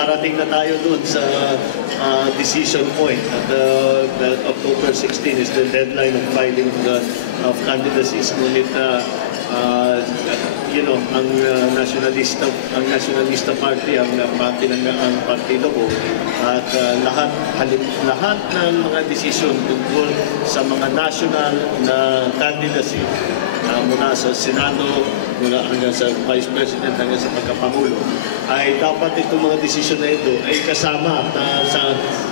parating na tayo doon sa decision point. At October 16 is the deadline of filing of candidacies. Ngunit ang nationalista party, ang partido ko, at lahat ng mga desisyon tungkol sa mga national na candidacy mula sa Senado, mula hanggang sa Vice President, hanggang sa pagkapangulo, ay dapat itong mga desisyon na ito ay kasama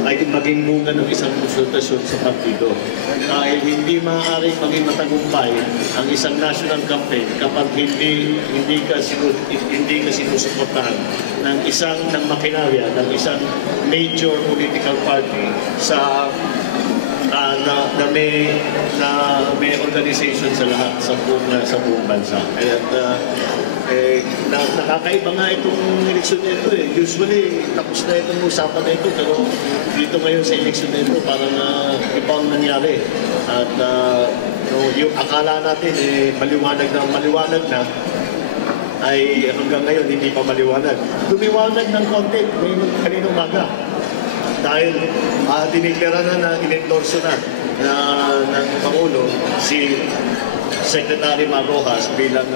ay maging bunga ng isang konsultasyon sa partido. Dahil hindi maaaring maging matagumpay ang isang national campaign kapag hindi ka sinusuportahan ng makinarya, ng isang major political party sa na may organization sa lahat sa buong bansa. Nakakaiba nga itong eleksyon na ito eh. Usually, tapos na itong usapan na ito, pero dito ngayon sa eleksyon na ito, parang ibang nangyari. At yung akala natin maliwanag na, ay hanggang ngayon hindi pa maliwanag. Lumiwanag ng konti ngayon kaninang umaga. Dahil diniklara na in-endorso na ng Pangulo si Secretary Mar Rojas bilang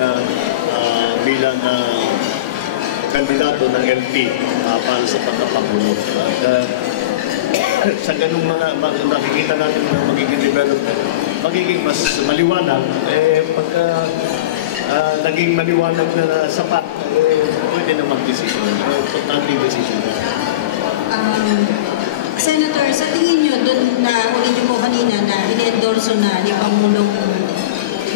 kandidato ng LP para sa pagkapangulo. Sa ganung mga nakikita natin na magiging development, magiging mas maliwanag, pagka naging maliwanag na sapat, pwede na mag-desisyon. Importante decision. Senator, sa tingin nyo, doon na huli nyo po kanina na in-endorso na ni Pangulong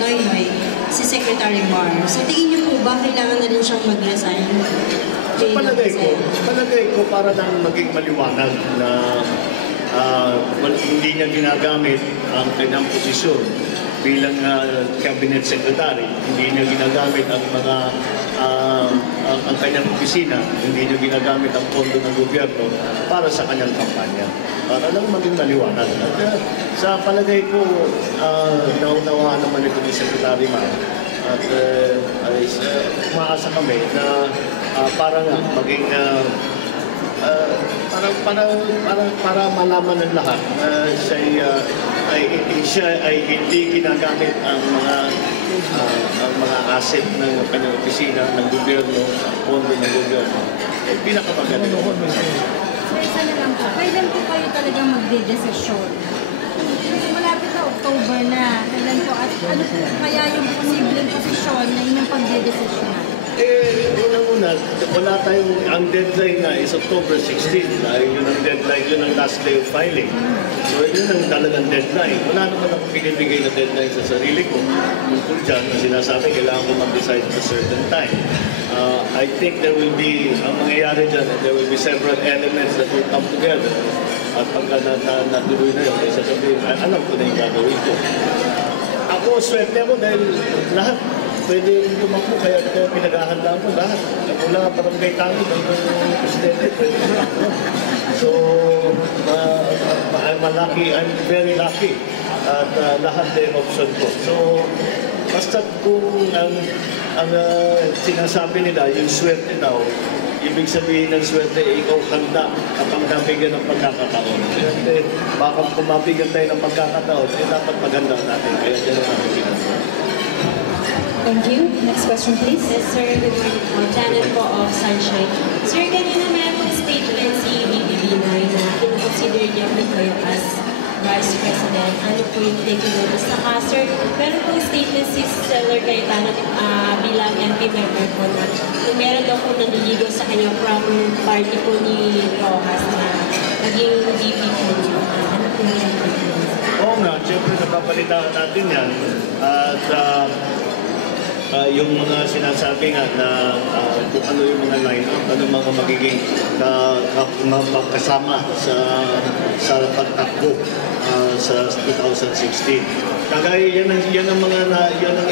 Noynoy si Secretary Mar. Sa tingin nyo po ba kailangan na rin siyang mag-resign? So, palagay ko para lang maging maliwanag na hindi niya ginagamit ang kanyang posisyon bilang cabinet secretary, hindi niya ginagamit ang kanyang opisina, hindi niya ginagamit ang pondo ng gobyerno para sa kanyang kampanya. Para lang maging maliwanag. At sa palagay ko, naunawaan naman ito ni Secretary Mar. At umaasa kami na para nga maging para malaman ng lahat na siya ay hindi ginagamit ang mga asset ng kanyang opisina, ng gobyerno, pondo ng gobyerno. Pinakamagaling. Isa na lang po, kailan po kayo talaga magde-desisyon? Malapit na October na, kailan po, at ano po kaya yung posibleng posisyon na inyong pagde-desisyon? Unang-una, wala tayong, ang deadline na is October 16 dahil yun ang deadline, yun ang last day of filing. So yun ang talagang deadline. Wala naman akong pinibigay na deadline sa sarili ko. Tungkol dyan, na sinasabi, kailangan ko mag-decide at a certain time. I think there will be, ang mangyayari dyan, there will be several elements that will come together. At pagka natuloy na yun, ay sasabihin, alam ko na yung gagawin ko. Ako, swerte ako dahil lahat pwede tumakbo, kaya pinaghahandaan ko lahat. Mula barangay tangi, ng presidente, pwede tumakbo. So, I'm very lucky at lahat na yung option ko. So, basta kung ang sinasabi nila, yung swerte daw, ibig sabihin ng swerte, ikaw handa kapag nabigyan ng pagkakataon. Kasi baka kung mabigyan tayo ng pagkakataon, dapat maganda natin. Kaya dyan ang natin ginagawa. Thank you. Next question, please. Yes, sir. Good morning. Janet po of Sunshine. Sir, kanina meron pong statement si BBB9 na in-consider niya po kayo as Vice President. Ano po yung take notice? Saka, sir, meron pong statement si Seller Cayetano bilang MP member po na meron daw po naniligaw sa kanya from party po ni Rojas na naging VP po niyo. Ano po yung take notice? Oo nga, siyempre napapalitaan natin yan. At yung mga sinasabi nga na kung ano yung mga line-up, ano mga magiging kasama sa pagtakbo sa 2016. Kagaya yan ang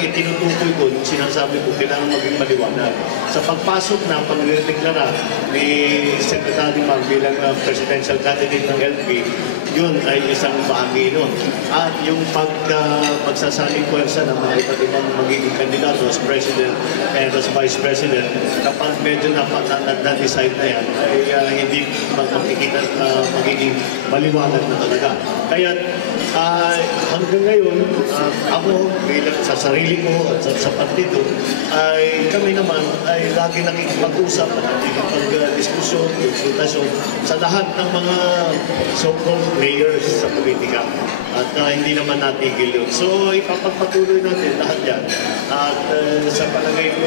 itinutukoy ko, yung sinasabi ko, kailangan maging maliwanag. Sa pagpasok na pagdeklara ni Secretary Mar bilang presidential candidate ng LP, yun ay isang bahagi nun. At yung pagsasaling puwersa ng mga iba't ibang magiging kandidato as President and as Vice President, kapag medyo na-decide na yan, ay hindi magkikita magiging maliwanag na talaga. Kaya hanggang ngayon, ako bilang sa sarili ko at sa partido, ay kami naman ay lagi nakikipag-usap at nakikipag-diskusyon, konsultasyon sa lahat ng mga so-called players sa politika. At hindi naman natigil yun. So ipapagpatuloy natin lahat yan. At sa palagay ko,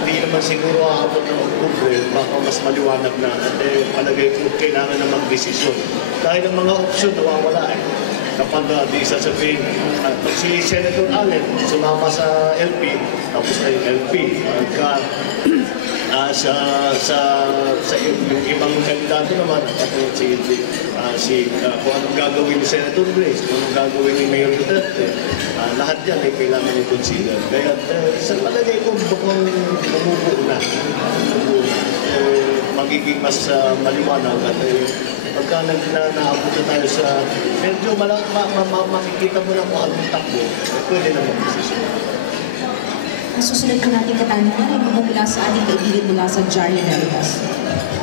hindi naman siguro aabot ng Oktubre, baka mas maliwanag na. At palagay ko kailangan na mag-desisyon. Dahil ang mga opsyon nawawala eh. Kapag di sasabihin, si Senator Allen sumama sa LP, tapos na yung LP. Yung ibang kandidato naman, kung anong gagawin ni Senator Grace, kung anong gagawin ni Mayor Duterte, lahat yan ay kailangan i-consider. Kaya sa palagay ko, bukong bumubuo na, magiging mas maliwanag at pagka naabot na tayo sa medyo makikita mo na kung anong takbo, pwede na mag-desisyon. Ang susunod po natin katanungan ay mula sa ating kaibigan mula sa Jari Veritas.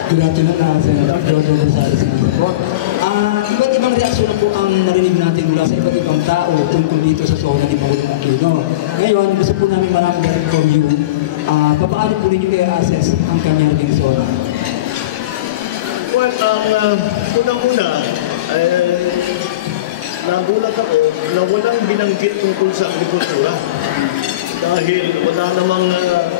Good afternoon, Senator Jojo Gonzales. Iba't ibang reaksyon po ang narinig natin mula sa iba't ibang tao tungkol dito sa zona ni Pangulong Aquino. Ngayon, gusto po namin maraming from you, paano po ninyo i-assess ang kanyang zona? Well, unang-una, nagulat ako na walang binanggit tungkol sa agrikultura. Dahil wala namang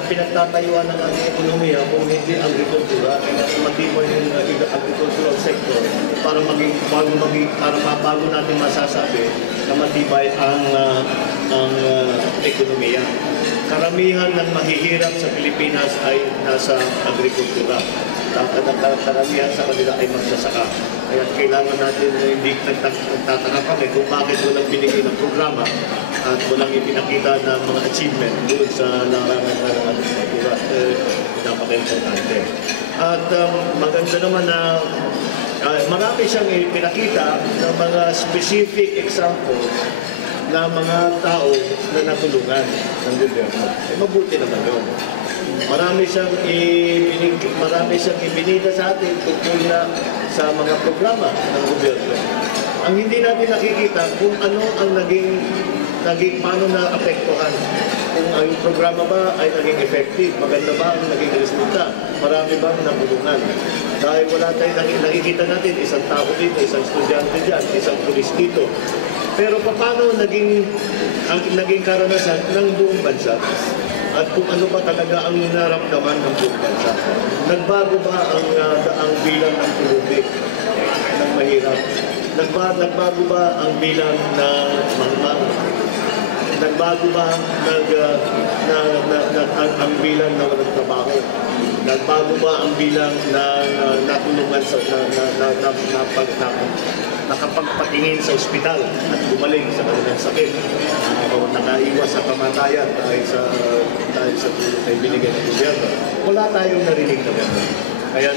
pinagtatayuan ng ating ekonomiya kung hindi agrikultura, kaya matibay yung agricultural sector para mabago natin masasabi na matibay ang ekonomiya. Karamihan ng mahihirap sa Pilipinas ay nasa agrikultura. Karamihan sa kanila ay magsasaka. Kaya kailangan natin, hindi nagtataka kami kung bakit walang binigay ng programa at walang ipinakita ng mga achievement doon sa larangan ng agrikultura. Napaka-importante. At maganda naman na marami siyang ipinakita ng mga specific examples na mga tao na natulungan ng gobyerno. Mabuti naman yun. Marami siyang ibinida sa atin tungkol na sa mga programa ng gobyerno. Ang hindi natin nakikita kung ano ang paano na apektuhan. Kung ang programa ba ay naging effective, maganda ba ang naging resulta, marami bang natulungan. Dahil wala tayong nakikita natin, isang tao dito, isang estudyante dyan, isang pulis dito. Pero paano naging karanasan ng buong bansa? At kung ano ba talaga ang naramdaman ng buong bansa? Nagbago ba ang bilang ng tubig ng mahirap? Nagbago ba ang bilang ng mangmang? Nagbago ba ang bilang na walang trabaho? Nagbago ba ang bilang na natulungan sa nakapagpatingin sa ospital at gumaling sa kanilang sakit o nakaiwas sa kamatayan dahil sa tulong na ibinigay ng gobyerno? Wala tayong narinig na gano'n. Kaya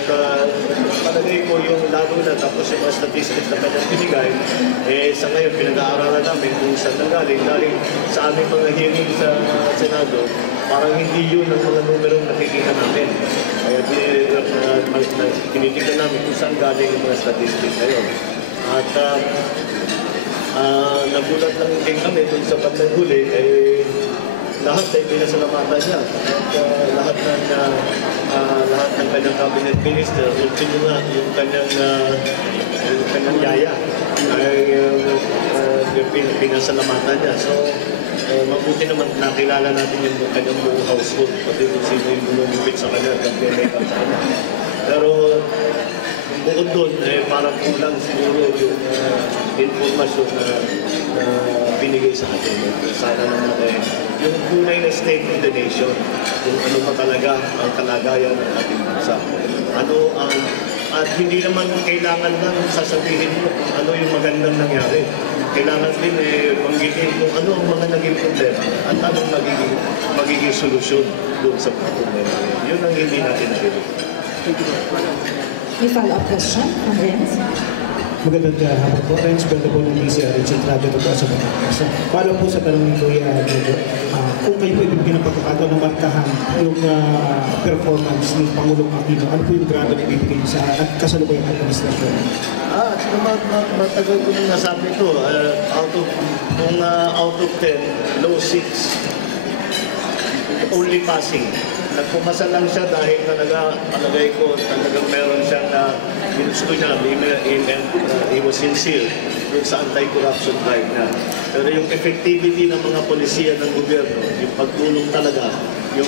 palagay ko yung lalo na tapos yung mga statistics na kanyang binigay, sa ngayon pinag-aaralan namin kung saan nanggaling. Dahil sa aming mga hearing sa Senado, parang hindi yun ang mga numerong nakikita namin. Kaya tinitignan namin kung saan galing yung mga statistics na yun. At nagulat lang din kami dun sa bandang huli, lahat ay pinasalamatan niya. At lahat ng kanyang cabinet minister, ultimo nga yung kanyang yaya ay pinasalamatan niya. So, mabuti naman nakilala natin yung kanyang buong household, pati kung sino yung lumupit sa kanya at nag-make-up sa kanya. Pero bukod doon, parang kulang siguro yung informasyon na binigay sa atin. Sana naman yung tunay na state of the nation, kung ano ba talaga ang kalagayan ng ating bansa. At hindi naman kailangan lang sasabihin mo kung ano yung magandang nangyari. Kailangan din banggitin kung ano ang mga naging problema at anong magiging solusyon doon sa problema. Yun ang hindi natin narinig. May follow-up question from Renz? Magandang hapon po. Renz Bello po ng DCRH at Radyo Totoo sa Batangas. Para po sa tanong ni Kuya Jojo, kung kayo po ibigyan ng pagkakataon na markahan yung performance ng Pangulong Aquino, ano po yung grado na ibibigay sa kasalukuyang administrasyon? Matagal ko nang nasabi ito. Out of 10, low 6. Only passing. Nagpumasa lang siya dahil talaga, palagay ko, talagang meron siya na ginusto niya, he was sincere dun sa anti-corruption drive na. Pero yung effectivity ng mga polisiya ng gobyerno, yung pagtulong talaga, yung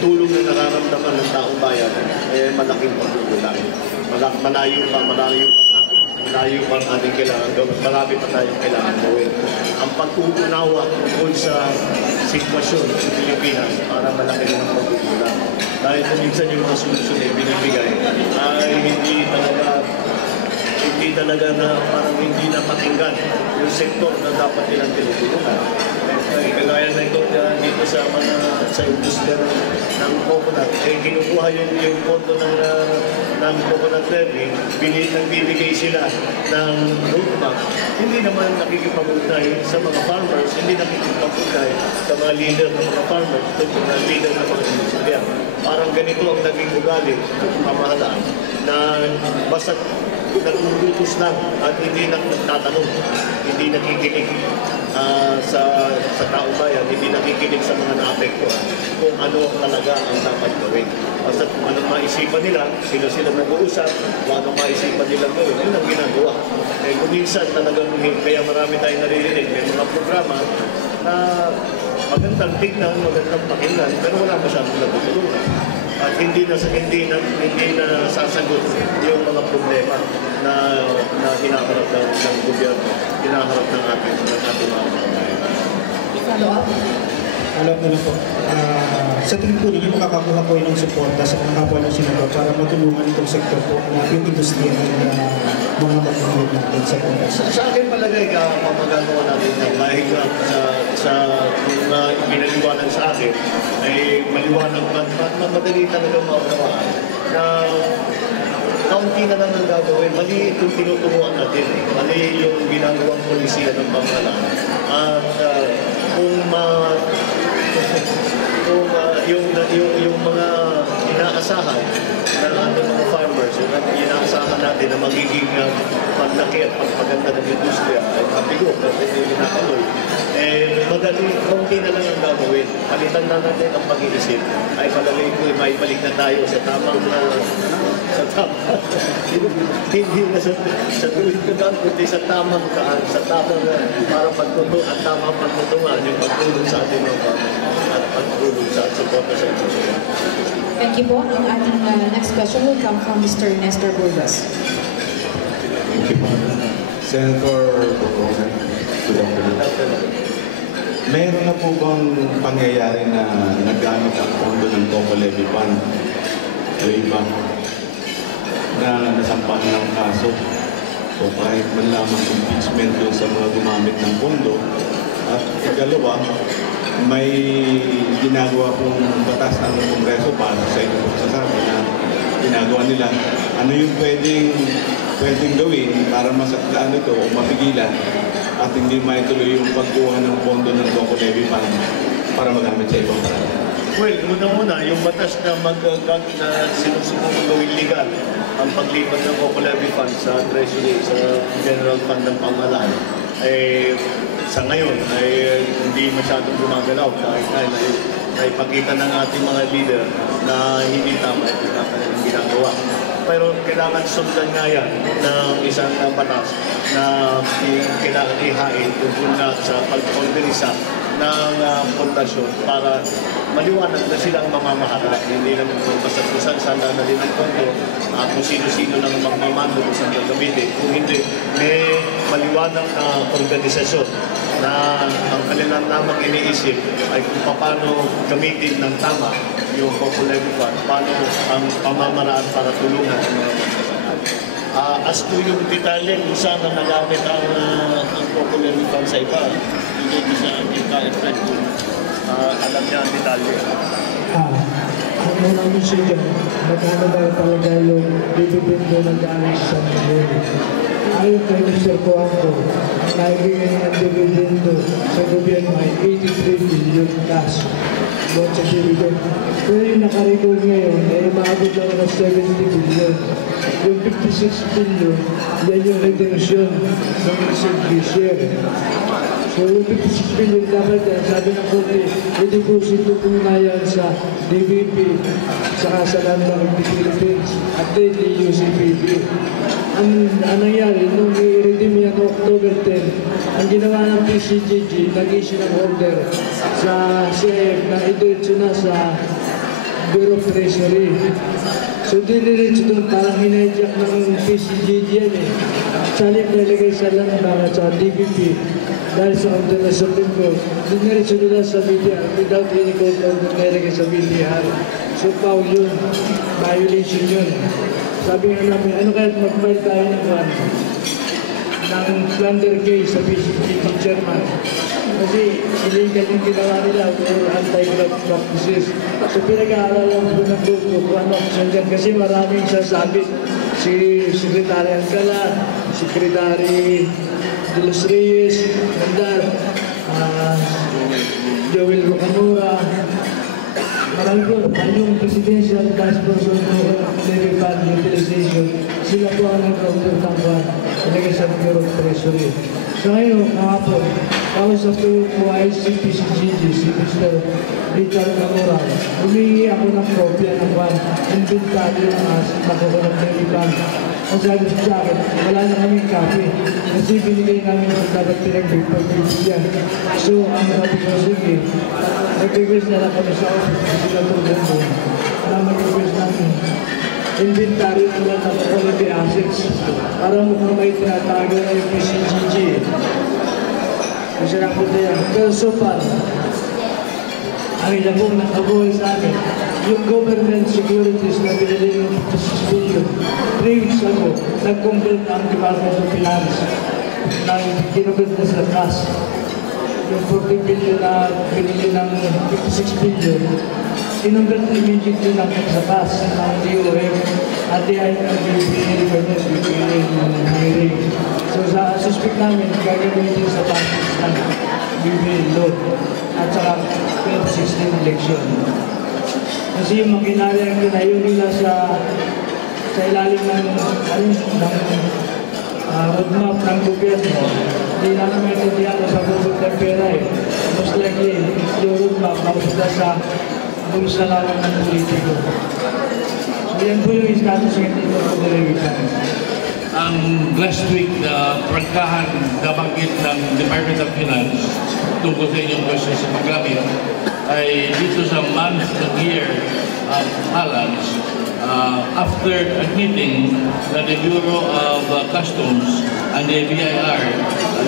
tulong na nararamdaman ng taong bayan, malaking pagtulong. Malayo pa ang ating kailangan gawin. Marami pa tayong kailangan gawin. Ang pag-uunawa tungkol sa sitwasyon sa Pilipinas para malaki ng pagkukulang. Dahil kung minsan yung mga solusyon ay binibigay ay hindi talaga na parang hindi na pakinggan yung sektor na dapat nilang tinutulungan. Kagaya na ito dito sa industriya ng coconut, kinukuha yung pondo ng coconut levy, nagbibigay sila ng roadmap. Hindi naman nakikipag-ugay sa mga farmers, hindi nakikipag-ugay sa mga leader ng mga farmers, sa mga leader ng mga industriya. Parang ganito ang naging ugali sa pamahalaan na basta nag-uutos lang at hindi nagtatanong, hindi nakikinig sa taong bayan, hindi nakikinig sa mga naapektuhan kung ano talaga ang dapat gawin. Basta kung anong maisipan nila, sila mag-uusap, kung anong maisipan nila gawin, yun ang ginagawa. Kung minsan talagang kaya marami tayong naririnig, may mga programa na magandang tignan, magandang pakinggan, pero wala masyadong natutulungan. At hindi na sasagot yung mga problema na hinaharap ng gobyerno, hinaharap ng ating mga kababayan. Follow-up? Alam ko na po, sa tingin po ninyo makakakuha po ng suporta sa mga kapwa ng senador para matulungan itong sektor po na yung industriya ng mga matulungan natin sa Congress. Sa akin palagay ka, mamagagawa natin yan. Dahil kung pinaliwanag sa akin, ay maliwanag madali talaga maunawaan na kaunti na lang ang gagawin. Mali itong tinuturuan natin. Mali yung ginagawang polisiya ng pamahalaan. At yung mga inaasahan ng ating mga farmers, yung inaasahan natin na magiging paglaki at pagpaganda ng industriya ay mabigo at ito yung ginatuloy. Madali, konti na lang ang gagawin. Palitan na natin ang pag-iisip. Ay palagay ko, may balik na tayo sa tamang hindi na sa tuwid ko daan, kundi sa tamang daan, sa tamang para pagtutulong at tamang pagtutungan yung pagtulong sa ating mga at pagtulong sa suporta sa industriya. Thank you po. Ang ating next question will come from Mr. Nestor Burgos. Thank you po. Senator Burgos, good afternoon. Meron na po bang pangyayari na nagamit ang pondo ng Coco Levy Fund o iba na nasampahan ng kaso o kahit man lamang impeachment doon sa mga gumamit ng pondo? At ikalawa, may ginagawa pong batas ng Kongreso para sa ito po sasabi na ginagawa nila. Ano yung pwedeng gawin para masaktaan ito o mapigilan at hindi maituloy yung pagkuha ng pondo ng Coco Levy Fund para magamit sa ibang paraan? Well, muna, yung batas na sinusubong gawing legal ang paglipat ng Coco Levy Fund sa Treasury, sa General Fund ng Pamahalaan, sa ngayon ay hindi masyadong gumagalaw dahil naipakita ng ating mga leader na hindi tama ito na kanilang ginagawa. Pero kailangan sundan nga yan ng isang batas na kailangan ihain tungkol na sa pag-organisa ng pundasyon para maliwanag na silang mamamahala. Hindi naman basta-basta saan na din ang pondo at kung sino-sino lang magmamando kung saan gagamitin. Kung hindi, may maliwanag na organisasyon na ang kanilang namang iniisip ay kung paano gamitin ng tama yung Coco Levy Fund, paano ang pamamaraan para tulungan ang mga magsasaka. As to yung detalye kung saan na nagamit ang Coco Levy Fund sa iba, hindi ko sa ating ka-effect kung alam niya ang detalye. Ang namin siya dyan, magkano ba talaga yung bibibin doon ng galing sa Panginoon? ayon kay Mr. Coanco, ang naibigay ng dividendo sa gobyerno ay 83 billion cash doon sa dividend. Pero yung nakarecord ngayon ay maabot lang ng 70 billion. Yung 56 billion, yan yung retention ng received this year. So yung 56 billion dapat yan, sabi ng Korte, i-deposit po na yan sa DBP, saka sa Land Bank of the Philippines, at then UCPP. Ang nangyari, nung i-redeem yan October 10, ang ginawa ng PCGG, nag-issue ng order sa CIF na idiretso na sa Bureau of Treasury. So diniretso doon, parang hinajak ng PCGG yan eh. Salip nalagay sa Land Bank at sa DBP dahil sa order na Supreme Court. Diniretso nila sa BTR without any court order nalagay sa BTR. So foul yun, violation yun. Sabi nga namin, ano kaya mag-file tayo ng plunder case sa PCGG chairman? Kasi illegal yung ginawa nila or anti-corrupt practices. So pinag-aaralan po ng grupo kung ano action dyan. Kasi maraming sasabit. Si Secretary Alcala, Secretary De Los Reyes, Mandar, Joel Rocamora, marami po, yung Presidential Task Force on Levy Fund Utilization, sila po ang nag-order ng ilagay sa Bureau of Treasury. So ngayon, kahapon, kausap ko po ay si PCGG, si Mr. Richard Camora. Humingi ako ng kopya ng inventory ng nakukuha ng Levy Fund. Ang sabi sa akin, wala na kaming copy. Kasi binigay namin kung dapat pinag-bigyan. So, ang sabi ko, sige, nag-request na lang kami sa office kasi sila tulad mo. Para mag-request namin inventory nila ng quality assets para mukhang may tinatago na yung PCGG. Kasi napunta yan. Pero so far, ang ilang pong nakabuhay sa akin, yung government securities na binili ng 56 billion, 3 weeks ago, nag-convert ang Department of Finance na kinubit na sa cash. Yung 40 billion na binili ng 56 billion, kinubit immediately lang sa cash ng DOF at the INBP ng hearing. So sa suspect namin, gagawin din sa basis ng BBL loan at saka 2016 election. Kasi yung makinarya ang tinayo nila sa ilalim ng roadmap ng gobyerno, hindi namin maintindihan sa bubog ng pera eh. Most likely, yung roadmap mapunta sa bulsa lang ng politiko. So yan po yung status ng dito po nililitan. Ang last week na prangkahan nabanggit ng Department of Finance tungkol sa inyong question sa paggamit ay dito sa month of year balance after admitting that the Bureau of Customs and the BIR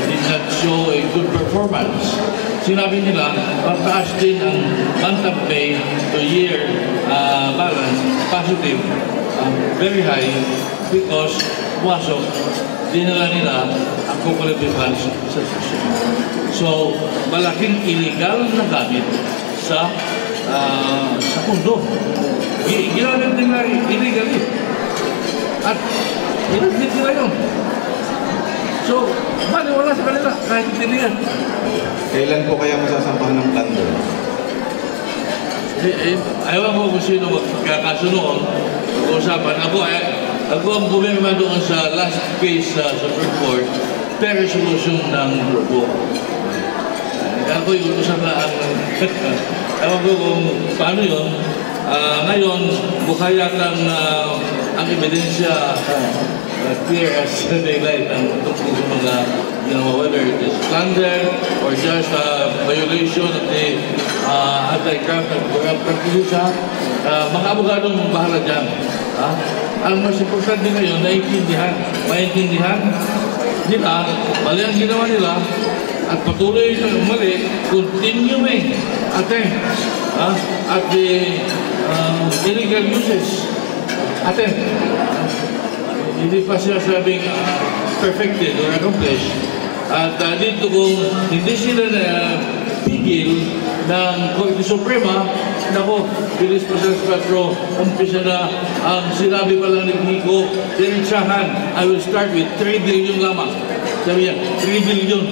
did not show a good performance. Sinabi nila, mataas din ang month of pay to year balance, positive, very high, because pumasok, dinala nila ang cooperative funds sa session. So, malaking illegal na gamit sa pundo. Ginamit nila illegally. At inadmit nila yun. So, wala sa kanila kahit hindi yan. Kailan po kaya masasampahan ng plunder? Ayaw ko kung sino magkakaso noon. Pag-uusapan. Ako ang bumima doon sa last case sa Supreme Court, per resolution ng grupo. Ako yung utusan na ewan ko kung paano yun. Ngayon, mukha yatang ang ebidensya clear as daylight ang tungkol sa mga, whether it is plunder or just violation of the anti-corrupt and corrupt practices. Mga abogadong bahala dyan. Ang mas importante ngayon, maintindihan nila, mali ang ginawa nila, at patuloy na mali, continuing attempts at the illegal uses. Hindi pa siya sabing perfected or accomplished. At dito kung hindi sila pigil ng Korte Suprema, Nako, bilis pa sa 4, umpisa na ang sinabi pa lang ni Nico, diretsahan, I will start with 3 billion lamang. Sabi niya, 3 billion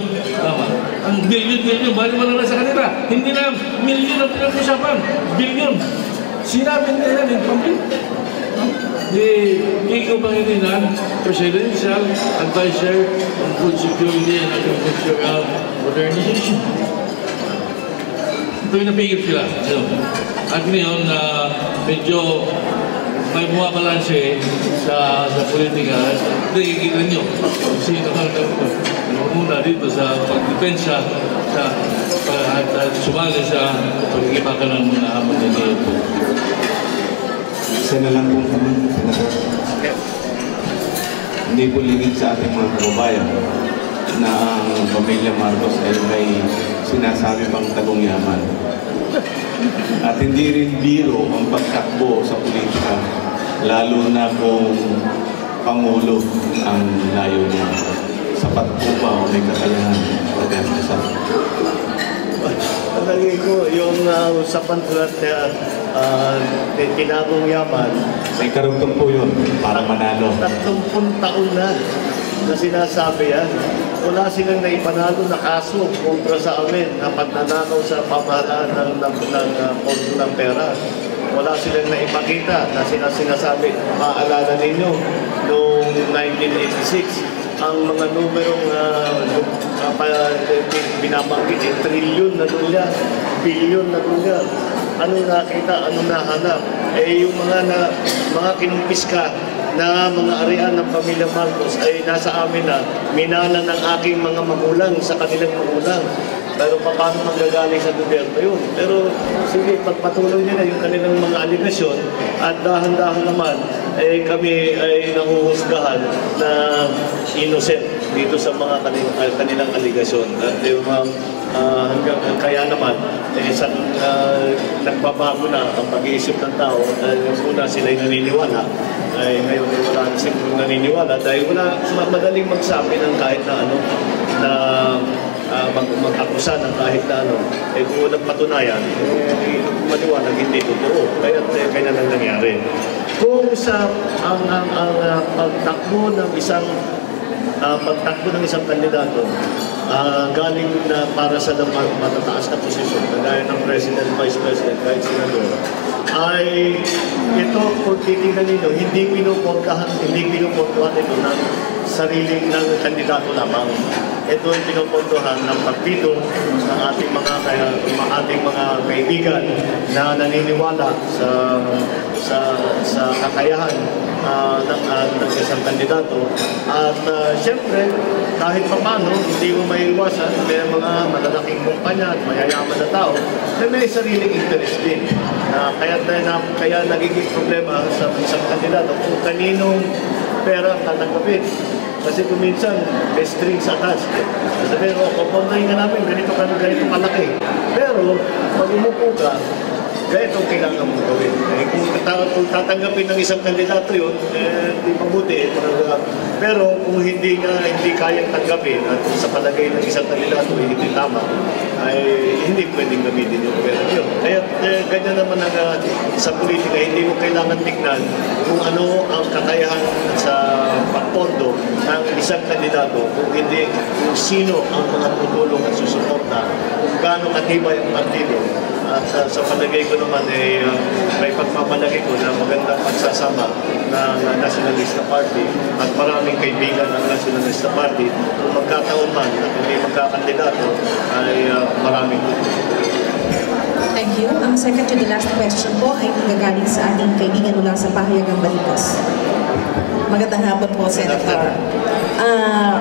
lamang. Ang billion, bali mo na sa kanila. Hindi na million ang pinag-usapan, billion. Sinabi nila yan in public. Di Nico Pangilinan, Presidential Advisor on Food Security and Agricultural Modernization. Ito yung napigil sila. At ngayon, medyo may bumabalanse sa politika. Nakikita nyo kung sino ang muna dito sa pagdepensa at sumali sa pagkikipaka ng mga magdaniyo po. Isa na lang pong Senator. Hindi po lingid sa ating mga kababayan na ang pamilya Marcos ay may sinasabi pang tagong yaman. At hindi rin biro ang pagtakbo sa politika, lalo na kung Pangulo ang layo niya. Sapat po ba o may kakayahan? Palagay ko, yung usapan ko at tinagong yaman, may karugtong po yun para manalo. 30 taon na sinasabi yan. Wala silang naipanalo na kaso kontra sa amin na pagnanakaw sa pamahalaan ng pera. Wala silang naipakita na sinasabi. Maalala ninyo, noong 1986, ang mga numerong binabanggit, trilyon na dolyar, bilyon na dolyar. Ano nakita, ano nahanap? Yung mga kinumpiska na mga arian ng pamilya Marcos ay nasa amin na minana ng aking mga magulang sa kanilang magulang. Pero paano manggagaling sa gobyerno yun? Pero sige, pagpatuloy nila yung kanilang mga aligasyon at dahan-dahan naman kami ay nahuhusgahan na innocent dito sa mga kanilang aligasyon. At hanggang kaya naman nagbabago na ang pag-iisip ng tao. Una sila'y naniniwala, ngayon wala na siguro naniniwala dahil wala madaling magsabi ng kahit na ano na mag-akusa ng kahit na ano, kung walang patunayan, maliwanag hindi totoo. Kaya lang nangyari. Kung sa ang pagtakbo ng isang kandidato, galing na para sa matataas na posisyon, kagaya ng President, Vice President, kahit Senador, ay ito, kung titignan ninyo, hindi pinuportahan ito ng sariling ng kandidato lamang. Ito ay pinuportahan ng partido ng ating mga kaibigan na naniniwala sa kakayahan ng isang kandidato. At siyempre, kahit paano, hindi mo maiiwasan, may mga malalaking kumpanya at mayayaman na tao na may sariling interest din. Kaya nagiging problema sa isang kandidato kung kaninong pera tatanggapin. Kasi kung minsan, may strings attached. Sabi ko, kupondoyin ka namin, ganito kalaki. Pero, pag umupo ka, ganito ang kailangan mong gawin. Kung tatanggapin ng isang kandidato yun, di mabuti. Pero kung hindi kayang tanggapin at sa palagay ng isang kandidato hindi tama, ay hindi pwedeng gamitin yung pera yun. Kaya ganyan naman sa politika, hindi mo kailangan tignan kung ano ang kakayahan sa pagpondo ng isang kandidato, kung sino ang mga tutulong at susuporta, kung gaano katibay ang partido. At sa palagay ko naman may pagmamalaki ko na magandang pagsasama ng Nationalista Party at maraming kaibigan ng Nationalista Party. Kung magkataon man at hindi magkakandidato ay maraming Thank you. Ang second to the last question po ay gagaling sa ating kaibigan mula sa Pahayagang Balitos. Magandang hapon po, Senator.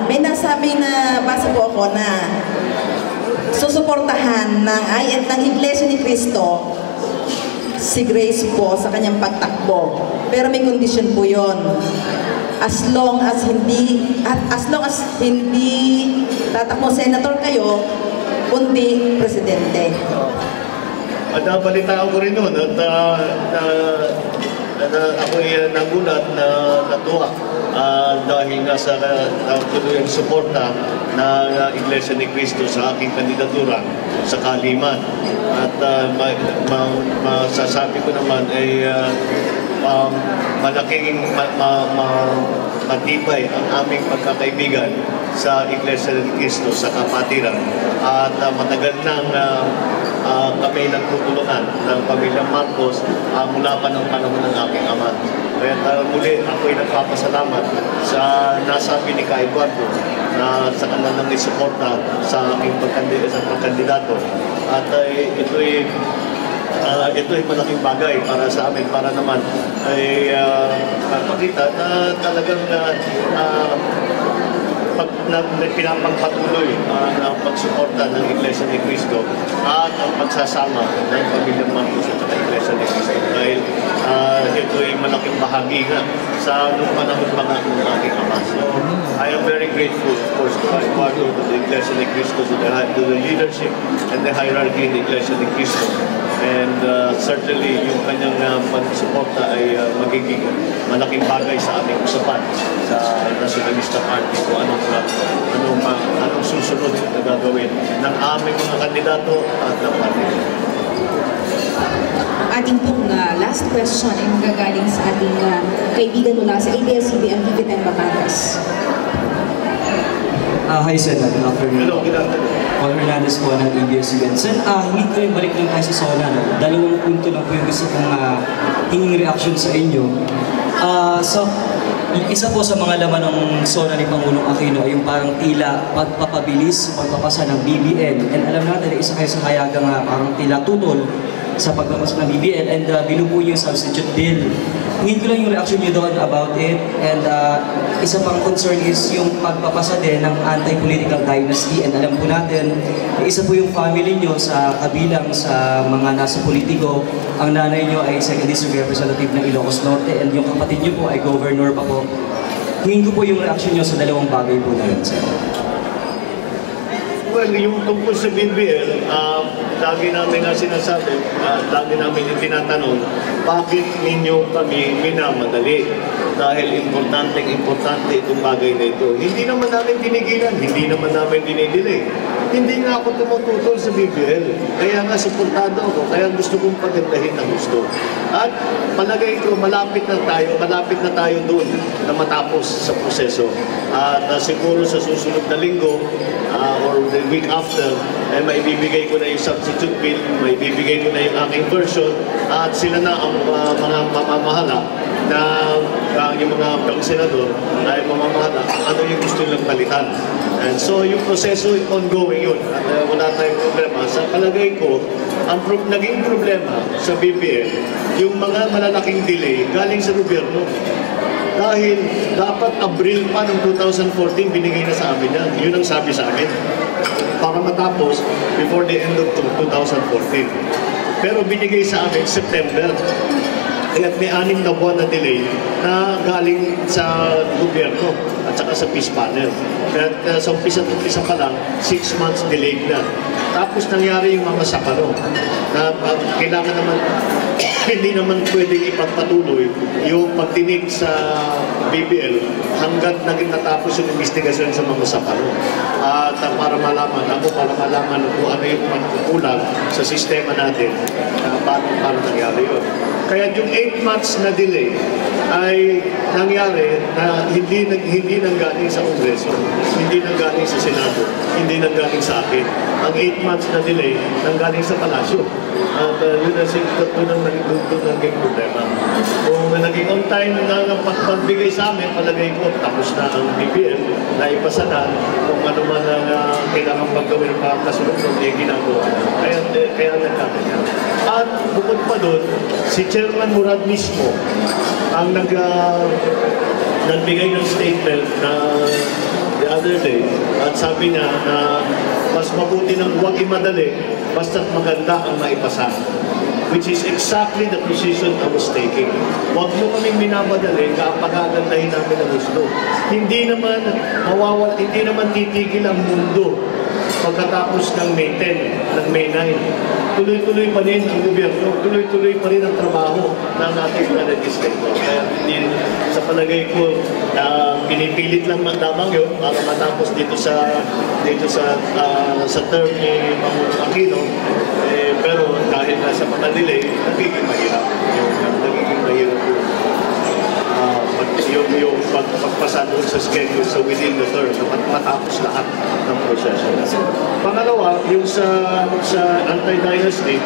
May nasabi na basa po ako na susuportahan ng Iglesia ni Cristo si Grace po sa kanyang pagtakbo. Pero may kondisyon po yon. As long as hindi tatakbo senator kayo, kundi presidente. At nabalitaan ko rin nun at ako'y nagulat na natuwa dahil nga sa tuluyang suporta na Iglesia ni Cristo sa aking kandidatura sa Kaliman. At masasabi ko naman ay malaking matibay ang aming pagkakaibigan sa Iglesia ni Cristo sa kapatiran. At matagal nang kami nagtutulungan ng Pamilya Marcos mula pa ng panahon ng aking ama. Kaya muli ako'y nagpapasalamat sa nasabi ni Ka Eduardo na sa kanilang isuporta sa aking pagkandidato. At ito'y malaking bagay para sa amin, para naman ay makita na talagang pinapagpatuloy ang pagsuporta ng Iglesia ni Cristo at ang pagsasama ng Pamilya Marcos at Iglesia ni Cristo. Dahil ito ay malaking bahagi nga sa nung panahon pa nga ng aking ama. So, I am very grateful, of course, to Eduardo, to the Iglesia ni Cristo, to the leadership and the hierarchy in the Iglesia ni Cristo. And certainly, yung kanyang pagsuporta ay magiging malaking bagay sa aming usapan sa Nacionalista Party kung anong susunod na gagawin ng aming mga kandidato at ng party. Ating pong last question ay magagaling sa ating kaibigan mula sa ABS-CBN Vivitan Batangas. Hi, Sen. Good afternoon. Hello, good afternoon. Paul Hernandez po ng ABS-CBN. Sen, hindi ko yung balik lang tayo sa SONA. Dalawang punto lang po yung gusto kong hinging reaction sa inyo. So, isa po sa mga laman ng SONA ni Pangulong Aquino ay yung parang tila pagpapabilis, pagpapasa ng BBL. And alam natin na isa kayo sa kayagang parang tila tutol sa pagpapasa ng BBL and binubuo yung substitute bill. Hingin ko lang yung reaction niyo doon about it. And isa pang concern is yung pagpapasa din ng anti-political dynasty. And alam po natin, isa po yung family niyo sa kabilang sa mga nasa politiko. Ang nanay niyo ay second district representative ng Ilocos Norte and yung kapatid niyo po ay governor pa po. Hingin ko po yung reaction niyo sa dalawang bagay po na yun, sir. Well, yung tungkol sa BBL, lagi namin na sinasabi, lagi namin yung tinatanong, bakit ninyo kami minamadali? Dahil importante itong bagay na ito. Hindi naman namin tinigilan, hindi naman namin dinidelay. Hindi nga ako tumututol sa BBL. Kaya nga suportado ako, kaya gusto kong pagandahin ng gusto. At palagay ko, malapit na tayo doon na matapos sa proseso. At siguro sa susunod na linggo, or the week after, may bibigay ko na yung substitute bill, may bibigay ko na yung aking version, at sila na ang mga mamamahala na yung mga senador ay mamamahala ano yung gusto nilang palitan. And so yung proseso ongoing yun at wala tayong problema. Sa palagay ko, ang naging problema sa BBL, yung mga malalaking delay galing sa gobyerno. Dahil dapat Abril pa ng 2014 binigay na sa amin yan. Yun ang sabi sa amin. Para matapos before the end of 2014. Pero binigay sa amin September. Kaya may 6 na buwan na delay na galing sa gobyerno at saka sa peace panel. Kaya sa umpisa pa lang, 6 months delayed na. Tapos nangyari yung mga sakalo na kailangan naman hindi naman pwedeng ipagpatuloy yung pagtinig sa BBL hanggat naging natapos yung investigasyon sa mga sakalo. At para malaman kung ano yung pagkukulang sa sistema natin, paano nangyari yun. Kaya yung 8 months na delay ay nangyari na hindi nanggaling sa Kongreso, hindi nanggaling sa Senado, hindi nanggaling sa akin. Ang 8 months na delay nanggaling sa Palasyo. At yun ang naging problema. Kung naging on time na pagbigay sa amin, palagay ko tapos na ang BBL na ipasa na kung ano man ang kailangan paggawin pa kasunod yung ginagawa. Kaya nagkakanya. At bukod pa doon, si Chairman Murad mismo ang nagbigay ng statement na the other day at sabi niya na mas mabuti nang huwag imadali basta't maganda ang maipasa. Which is exactly the position I was taking. Huwag mo kaming minamadali kapag agandahin namin ang gusto. Hindi naman titigil ang mundo pagkatapos ng May 10, ng May 9. Tuloy-tuloy pa rin ang gobyerno, tuloy-tuloy pa rin ang trabaho ng ating mga legislator. Kaya hindi, sa palagay ko, pinipilit lang lamang yun para matapos dito sa term ni Pangulong Aquino. Pero dahil nasa mga delay, nagiging mahirap. Nagiging mahirap yung pagpasa doon sa schedule sa within the term, matapos lahat ng proseso. Pangalawa, yung sa anti-dynasty,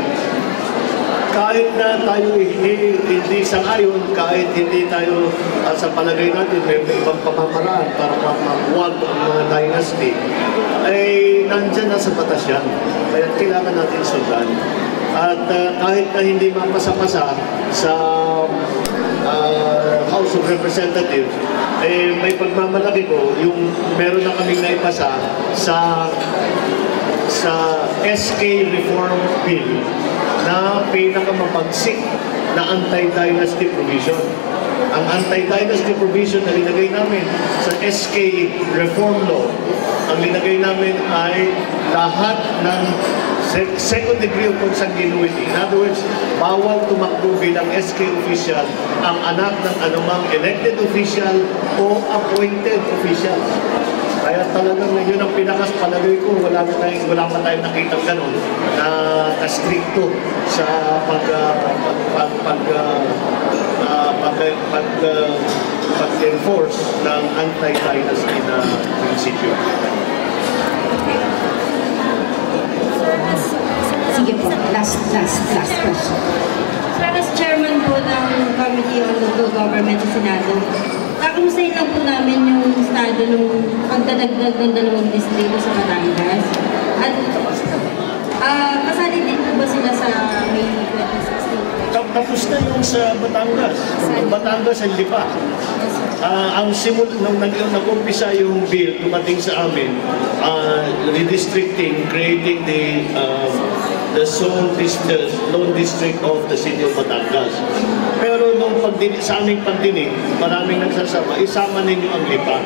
kahit na tayo hindi sang-ayon, kahit hindi tayo sa palagay natin may ibang pamamaraan para makuwag ang mga dynasty, ay nandyan na sa batas yan. Kaya kailangan natin sundan. At kahit na hindi mapasa-pasa sa House of Representatives, may pagmamalaki ko yung meron na kaming naipasa sa SK Reform Bill na pinakamapagsik na anti-dynasty provision. Ang anti-dynasty provision na linagay namin sa SK Reform Law, ang linagay namin ay lahat ng second degree of consanguinity. In other words, bawal tumakbo bilang SK official ang anak ng anumang elected official o appointed official. Kaya talagang yun ang pinakas palagay ko, wala pa tayong nakitang ganun na stricto sa pag-enforce ng anti-dynasty na prinsipyo. Sige po, last question. Sir, as chairman po ng Committee on Local Government sa Senado, kakamustahin lang po namin yung estado ng pagdadagdag ng 2 distrito sa Batangas. At kasali din po ba sila sa May 2016? Tapos na yung sa Batangas. Batangas ay lipa. Ang nung nag-umpisa yung bill, tumating sa amin, redistricting, creating the zone district of the city of Batangas. Pero nung sa aming pagdinig, maraming nagsasama, isama ninyo ang lipa.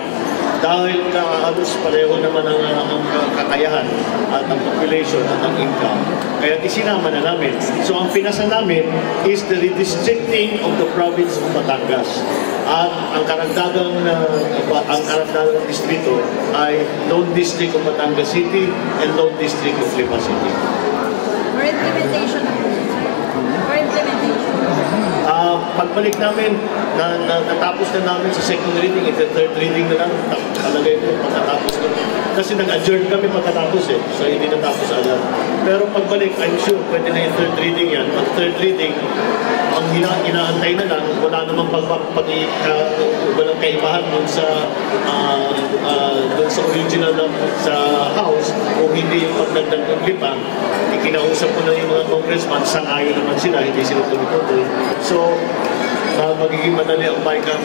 Dahil halos pareho naman ang kakayahan at ang population at ang income. Kaya isinama na namin. So ang pinasa namin is the redistricting of the province of Batangas. At ang karagdagang distrito ay Lone District of Batangas City and Lone District of Lipa City. For implementation na po. For implementation. Pagbalik namin, natapos na namin sa second reading, ito third reading na lang, talagay ko pagkatapos na. Kasi nag-adjourn kami pagkatapos so hindi natapos agad. Pero pagbalik, I'm sure pwede na yung third reading yan. Pag third reading, ang inaantay na lang, wala namang walang kaibahan dun sa original sa House o hindi yung pagdagdag ng lipa. Ikinausap ko na yung mga congressman, sang-ayon naman sila, hindi sila tumituloy. So, magiging madali ang BICAM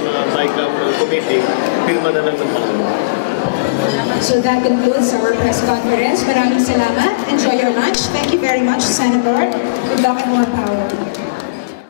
committee, pirma na lang ng pangalan. So that concludes our press conference. Maraming salamat. Enjoy your lunch. Thank you very much, Senator. Good luck and more power.